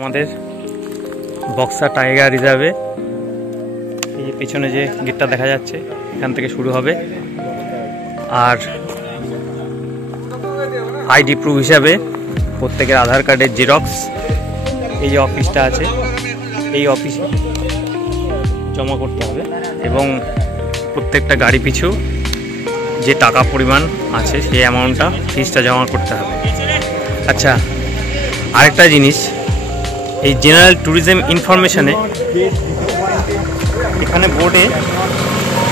আমাদের বক্সা টাইগার রিজার্ভে এই যে পেছনে যে গেটটা দেখা যাচ্ছে এখান থেকে শুরু হবে। আর আইডি প্রুফ হিসাবে প্রত্যেকের আধার কার্ডের জেরক্স এই যে অফিসটা আছে এই অফিসে জমা করতে হবে এবং প্রত্যেকটা গাড়ি পিছু যে টাকা পরিমাণ আছে সেই অ্যামাউন্টটা ফিসটা জমা করতে হবে। আচ্ছা, আরেকটা জিনিস, এই জেনারেল ট্যুরিজম ইনফরমেশনে এখানে বোর্ডে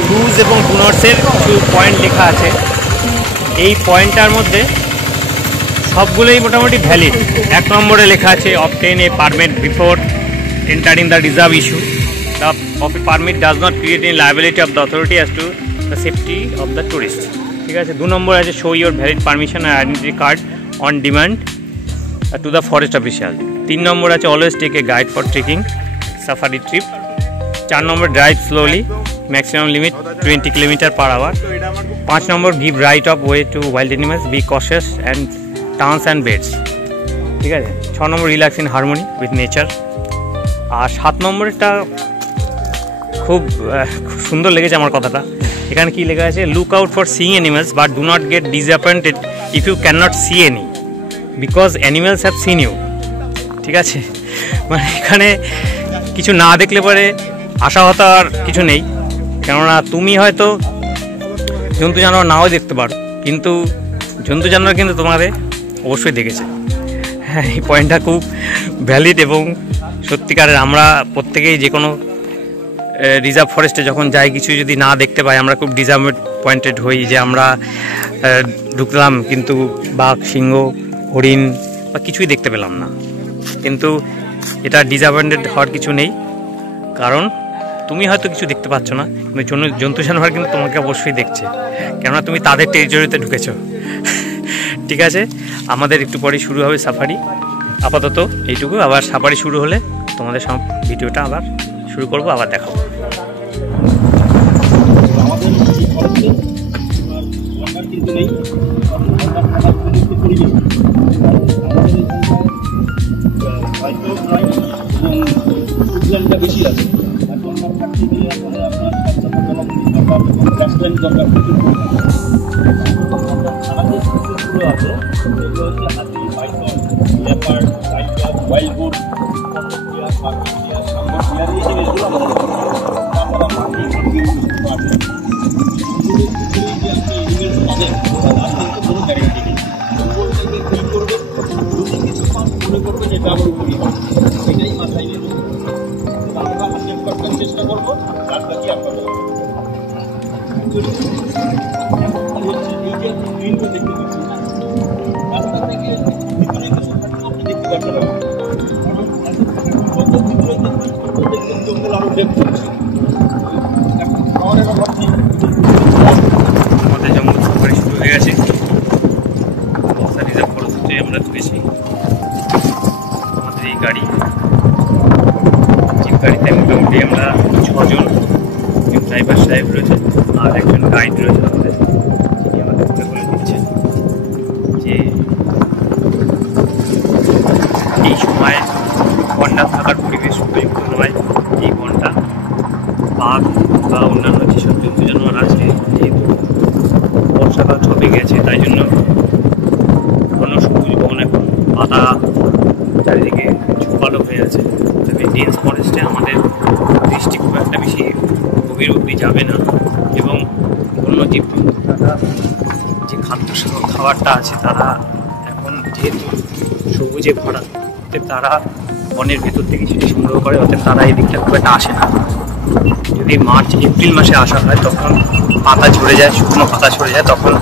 ডুজ এবং ডুনটসের কিছু পয়েন্ট লেখা আছে। এই পয়েন্টটার মধ্যে সবগুলোই মোটামুটি ভ্যালিড। 1 নম্বরে লেখা আছে obtain a permit before entering the reserve issue. The permit does not create any liability of the authority as to the safety of the tourist. ঠিক আছে। 2 নম্বরে আছে শো ইউর ভ্যালিড পারমিশন আর identity card on demand to the forest official. 3 নম্বর আছে always take a guide for trekking safari trip. 4 নম্বর drive slowly, maximum limit 20 km/h। 5 নম্বর give right of way to wild animals, be cautious and turns and beds. ঠিক আছে। 6 number relax in harmony with nature. আর 7 নম্বরটা খুব সুন্দর লেগেছে আমার কথাটা। এখানে কি লেখা আছে, look out for seeing animals but do not get disappointed if you can not see any because animals have seen you. ঠিক আছে। মানে এখানে কিছু না দেখলে পরে আশা হতার কিছু নেই, কেননা তুমি হয়তো জন্তু জানোয়ার নাও দেখতে পারো কিন্তু জন্তু জানোয়ার কিন্তু তোমাদের অবশ্যই দেখেছে। হ্যাঁ, এই পয়েন্টটা খুব ভ্যালিড এবং সত্যিকারের। আমরা প্রত্যেকেই যে কোনো রিজার্ভ ফরেস্টে যখন যাই কিছু যদি না দেখতে পাই আমরা খুব ডিসঅ্যাপয়েন্টেড হই যে আমরা ঢুকলাম কিন্তু বাঘ, সিংহ, হরিণ বা কিছুই দেখতে পেলাম না। কিন্তু এটা ডিসঅ্যাপয়েন্টেড হওয়ার কিছু নেই, কারণ তুমি হয়তো কিছু দেখতে পাচ্ছ না কিন্তু জন্তু জানোয়ার কিন্তু তোমাকে অবশ্যই দেখছে, কেননা তুমি তাদের টেরিটরিতে ঢুকেছো। ঠিক আছে। আমাদের একটু পরে শুরু হবে সাফারি। আপাতত এইটুকু, আবার সাফারি শুরু হলে তোমাদের সব ভিডিওটা আবার শুরু করবো, আবার দেখাবো। বেশি আছে চেষ্টা করবো। তার কাছে আপনাদের এই যে গ্রিনটা দেখতে পাচ্ছেন না, রাস্তা থেকে ভিতরে কিছু আপনি দেখতে পাচ্ছেন না, যত ভিতরে দেখবেন জঙ্গল আরো ডেপ করছে। আমাদের জঙ্গল সাফারি শুরু হয়ে গেছে। বক্সা রিজার্ভ ফরেস্টে আমরা ঢুকেছি। আমাদের এই গাড়ি, জিপ গাড়িতে মোটামুটি আমরা 6 জন, ড্রাইভার সাহেব রয়েছে আর একজন গাইড রয়েছে আমাদের, যিনি আমাদের বলে দিচ্ছেন যে এই সময় বনটা থাকার পরিবেশ উপযুক্ত নয়। এই বনটা বাঘ বা অন্যান্য যেসব জন্তু জানোয়ার আছে, যেহেতু বর্ষাকাল ছপে গেছে তাই জন্য ঘন সবুজ বন, এখন পাতা চারিদিকে ঝোপালো হয়ে আছে। তবে ডেন্স ফরেস্টে আমাদের দৃষ্টি খুব একটা বেশি গভীর অবধি যাবে না এবং অন্য জীবজন্তু তারা যে খাবারটা আছে তারা এখন যেহেতু সবুজে ভরা, অতএব তারা বনের ভেতর থেকে সেটি সংগ্রহ করে, অতএব তারা এই দিকটা খুব একটা আসে না। যদি মার্চ এপ্রিল মাসে আসা হয় তখন পাতা ঝরে যায়, শুকনো পাতা ঝরে যায়, তখন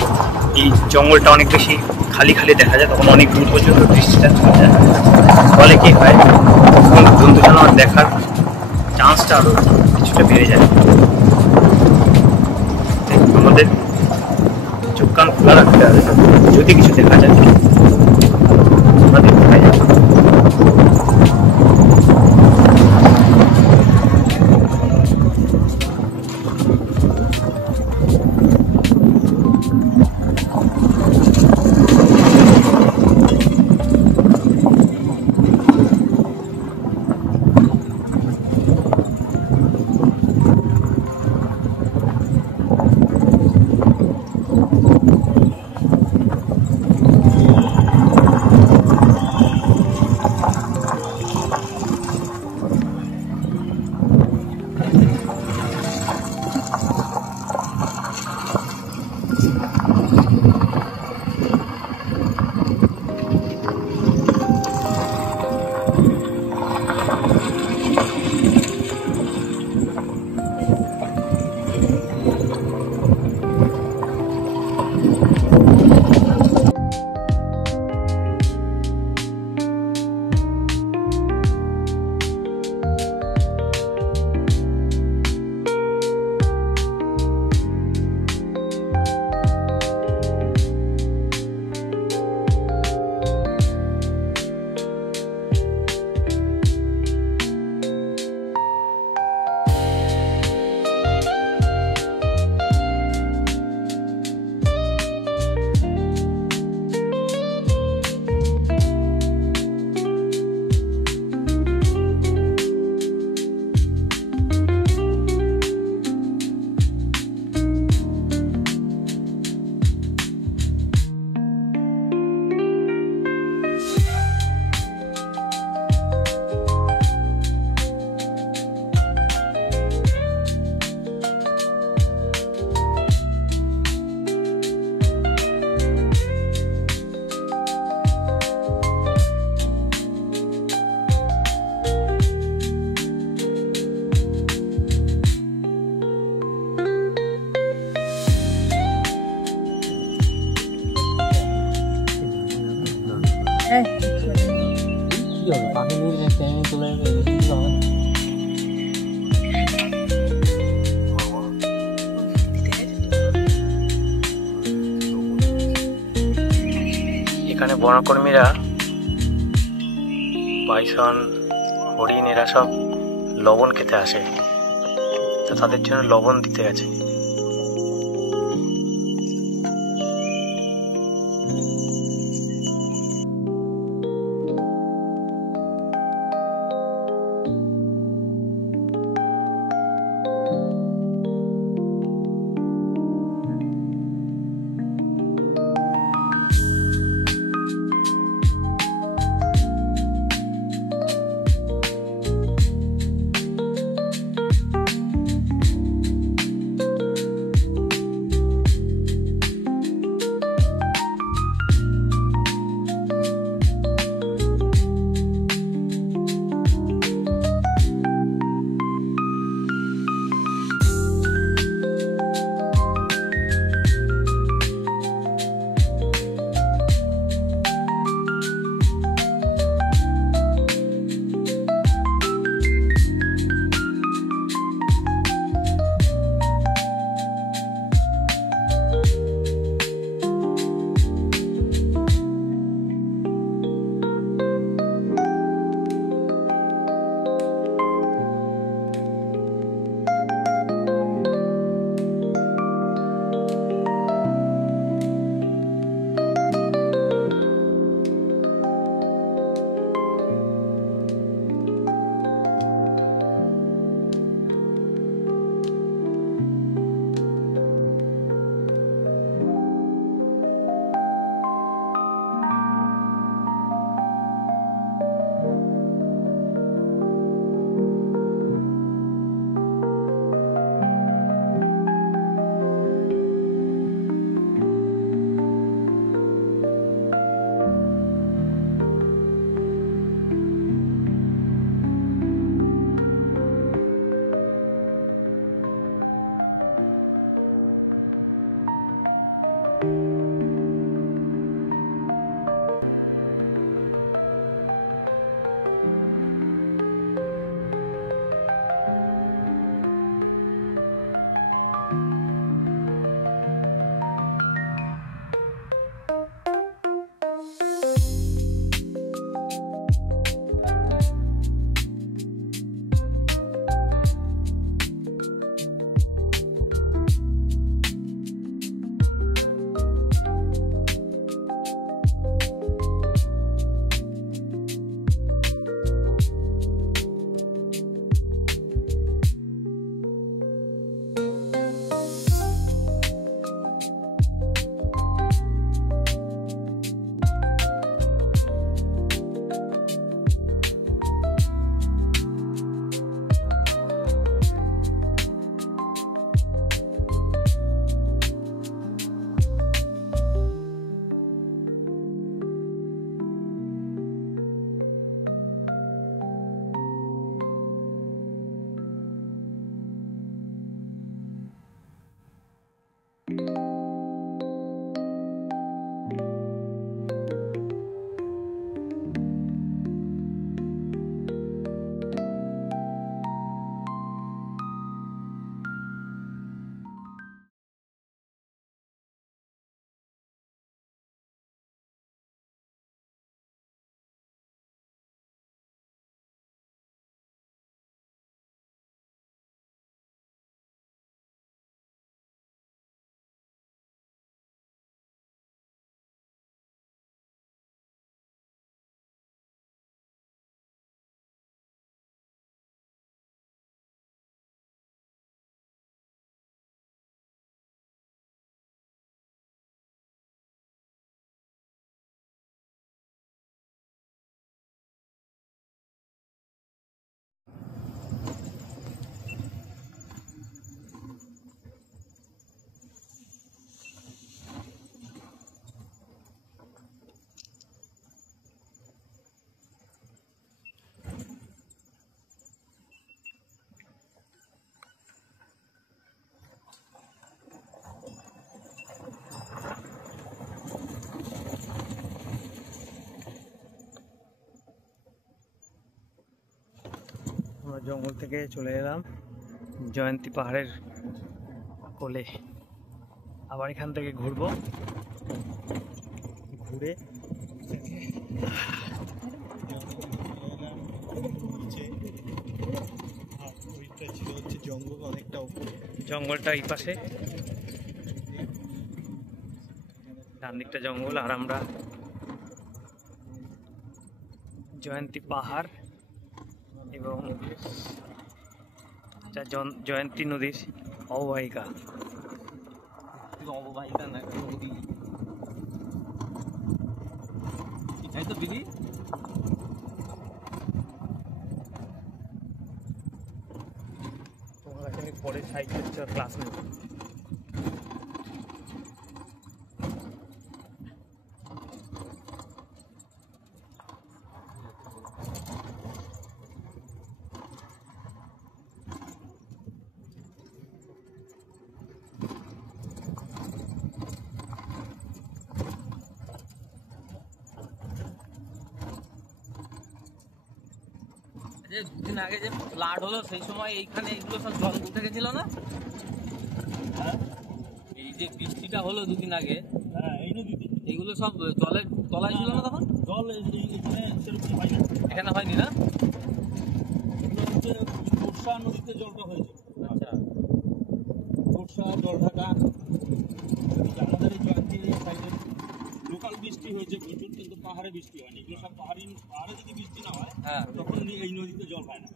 এই জঙ্গলটা অনেক বেশি খালি খালি দেখা যায়, তখন অনেক দূর পর্যন্ত দৃষ্টিটা চলে যায়। ফলে কী হয়, তখন জন্তু জানোয়ার দেখার চান্সটা আরও কিছুটা বেড়ে যায়। আমাদের চোখ কান খোলা রাখতে হবে, যদি কিছু দেখা যায় আমাদের দেখা যায়। নিয়ে চলে যাবে, বেশি কিছু হবে না। এখানে বনকর্মীরা বাইসন, হরিণ এরা সব লবণ খেতে আসে, তো তাদের জন্য লবণ দিতে গেছে। আমরা জঙ্গল থেকে চলে এলাম জয়ন্তী পাহাড়ের কোলে। আবার এখান থেকে ঘুরবো, ঘুরে ছিল হচ্ছে জঙ্গল অনেকটা উপরে, জঙ্গলটা এই পাশে, ডান দিকটা জঙ্গল, আর আমরা জয়ন্তী পাহাড় এবং এটা জয়ন্তী নদীর অববাহিকা। অববাহিকা না নদী, তাই তো দিদি। তোমরা এখানে পরে সাইকেল ক্লাস নেব। যে দুদিন আগে যে ফ্লাড হলো সেই সময় এইখানে এগুলো সব জল উঠে গেছিল না? এই যে বৃষ্টিটা হলো দুদিন আগে, হ্যাঁ এই নদীতে এইগুলো সব জলের তলায় ছিল না তখন? জল এখানে সেরকম হয় না, এখানে হয়নি না? এগুলো হচ্ছে বর্ষা নদীতে জলটা হয়েছে। আচ্ছা, বর্ষা জল ঢাকা আমাদের এই জয়ন্তী সাইডে লোকাল বৃষ্টি হয়েছে প্রচুর, কিন্তু পাহাড়ে বৃষ্টি হয়নি। এগুলো সব পাহাড়ে যদি বৃষ্টি না হয় হ্যাঁ, তখন এই নদীতে জল পায় না।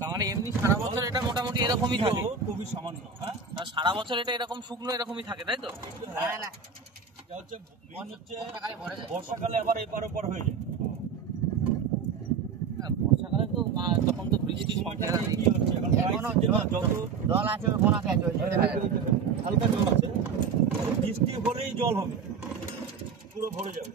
তার মানে এমনি সারা বছর এটা মোটামুটি এরকমই থাকে? খুবই সামান্য। হ্যাঁ, আর সারা বছর এটা এরকম শুকনো এরকমই থাকে, তাই তো? হ্যাঁ না, এটা হচ্ছে মেইন হচ্ছে বর্ষাকালে আবার এপার ওপার হয়ে যায়। হ্যাঁ, বর্ষাকালে তো তখন তো বৃষ্টি সময়টা কি হচ্ছে এখন যত জল আছে বোনাতে আছে হালকা জল আছে, বৃষ্টি হলেই জল হবে, পুরো ভরে যাবে।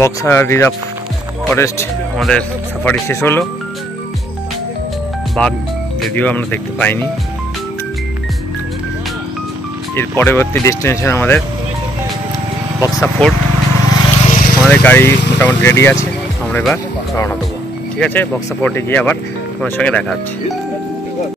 বক্সা রিজার্ভ ফরেস্ট আমাদের সাফারি শেষ হলো। বাঘ যদিও আমরা দেখতে পাইনি। এর পরবর্তী ডেস্টিনেশন আমাদের বক্সা ফোর্ট। আমাদের গাড়ি মোটামুটি রেডি আছে, আমরা এবার রওনা দেবো। ঠিক আছে, বক্সা ফোর্টে গিয়ে আবার তোমার সঙ্গে দেখা হচ্ছে।